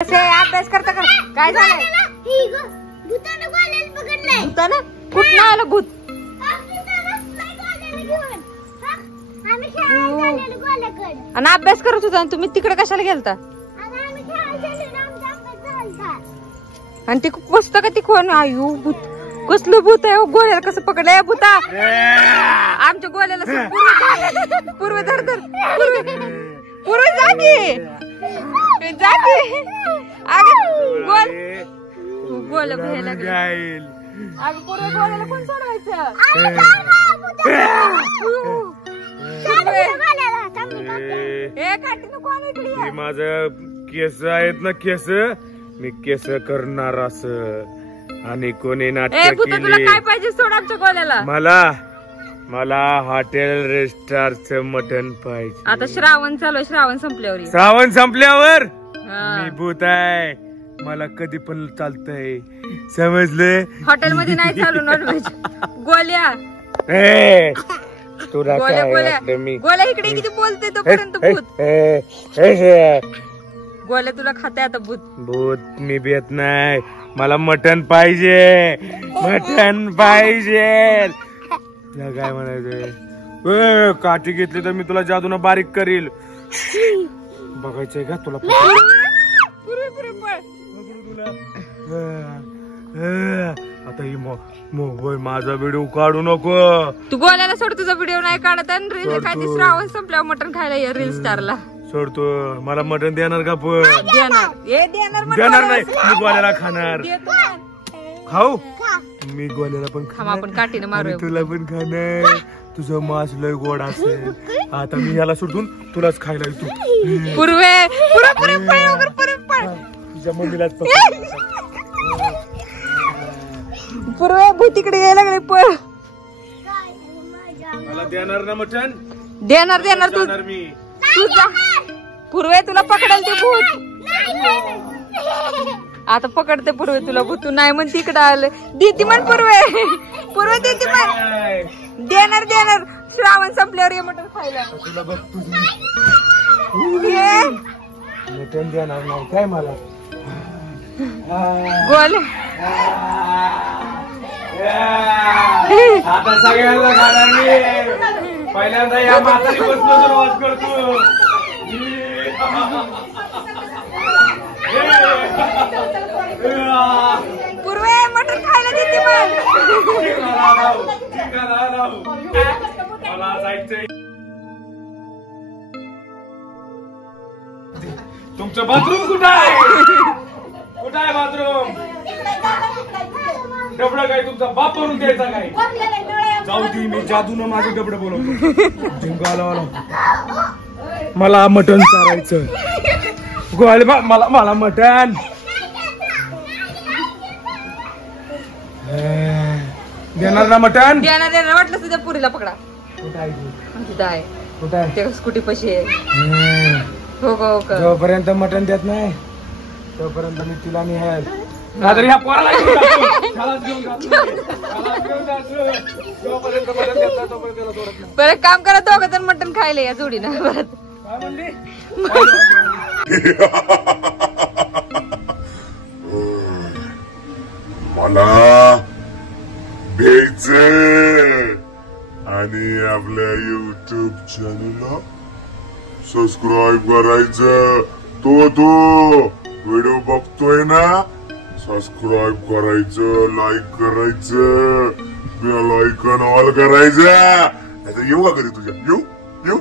अभ्यास करता का काय झालंय? भूतानं कुठं आलं भूत? आणि अभ्यास करत होता तुम्ही तिकडे कशाला गेलता? आणि ती पुस्तक ती कोण? आयु भूत कसलं भूत आहे? गोळ्याला कसं पकडलंय भूता? आमच्या गोळ्याला पूर्व धर धर पूर्व जागी जागी गोल गोल भ्यायला लागेल. अगं पूर्व गोळ्याला कोण सोडवायचं? माझं केस आहेत ना केस मी केस करणार असं आणि कोणी नाटक तुला काय पाहिजे सोड आमच्या गोळ्याला? मला हॉटेल रेस्टॉरंटचं मटण पाहिजे. आता श्रावण चालू, श्रावण संपल्यावर श्रावण संपल्यावर मी भूत आहे मला कधी पण चालतंय समजले. हॉटेल मध्ये नाही चालू नॉनव्हेज. गोल्या तुला गोल्या इकडे किती बोलते तोपर्यंत भूत गोल्या तुला खाते आता भूत मी भेट नाही मला मटण पाहिजे मटण पाहिजे. काय म्हणायचंय काठी घेतली तर मी तुला जादून बारीक करील. बघायचंय का तुला? आता ही मोबाईल माझा व्हिडिओ काढू नको. तू गोल्याला सोड तुझा व्हिडिओ नाही काढत आणि रील काय श्रावण संपल्यावर मटण खायला ये रील स्टारला. सोडतो मला मटण देणार का? पण देणार नाही मी गोल्याला खाणार. खाऊ मी गोल्याला पण आपण काठीने मारू तुला पण खाणार. तुझं मांस लय गोड असेल. आता मी याला सोडून तुलाच खायला येतो. पूर्वे तुझ्या मम्मीलाच पूर्वे भूतीकडे यायला लागले. पळ मला देणार ना मटण? देणार तू मी तुझा पूर्वे तुला पकडेल ते भूत. आता पकडते पूर्वे तुला भूत. तू नाही म्हण तिकडे आलं देती म्हण पूर्वे देती म्हण. देणार श्रावण संपल्यावर ये मटण खायला. तुला बघ मटण देणार नाही काय मला? गोल आता सगळ्यांना खाणार मी. पहिल्यांदा या म्हातारी बसलो सुरुवात करतो. पूर्वे मटण खायला देते मला जायचंय. तुमचं बाथरूम कुठं आहे? कुठं आहे बाथरूम? डबडं काय तुमचा बाप करून द्यायचा काय? जाऊ दे मी जादून माझं डबडं बोलवतो. जिंगाला मला मटण चारायचं. गोळ मला मटण देणार ना मटण? देणार वाटलं तुझ्या पुरीला पकडा. कुठं आहे? कुठं आहे? कुठं आहे? ते स्कूटी पशी आहे. हो जोपर्यंत मटण देत नाही तोपर्यंत मी तिला निहाल. नाहीतर ह्या पोराला घेऊन परत काम करा दोघं जण मटण खायला या जोडीनं. परत काय म्हणली? मला द्यायचं आणि आपल्या YouTube चॅनलला सबस्क्राईब करायचं. तो व्हिडिओ बघतोय ना सबस्क्राईब करायचं लाईक करायचं बेल आयकॉन ऑल करायचं. येऊ का घरी तुझ्या? येऊ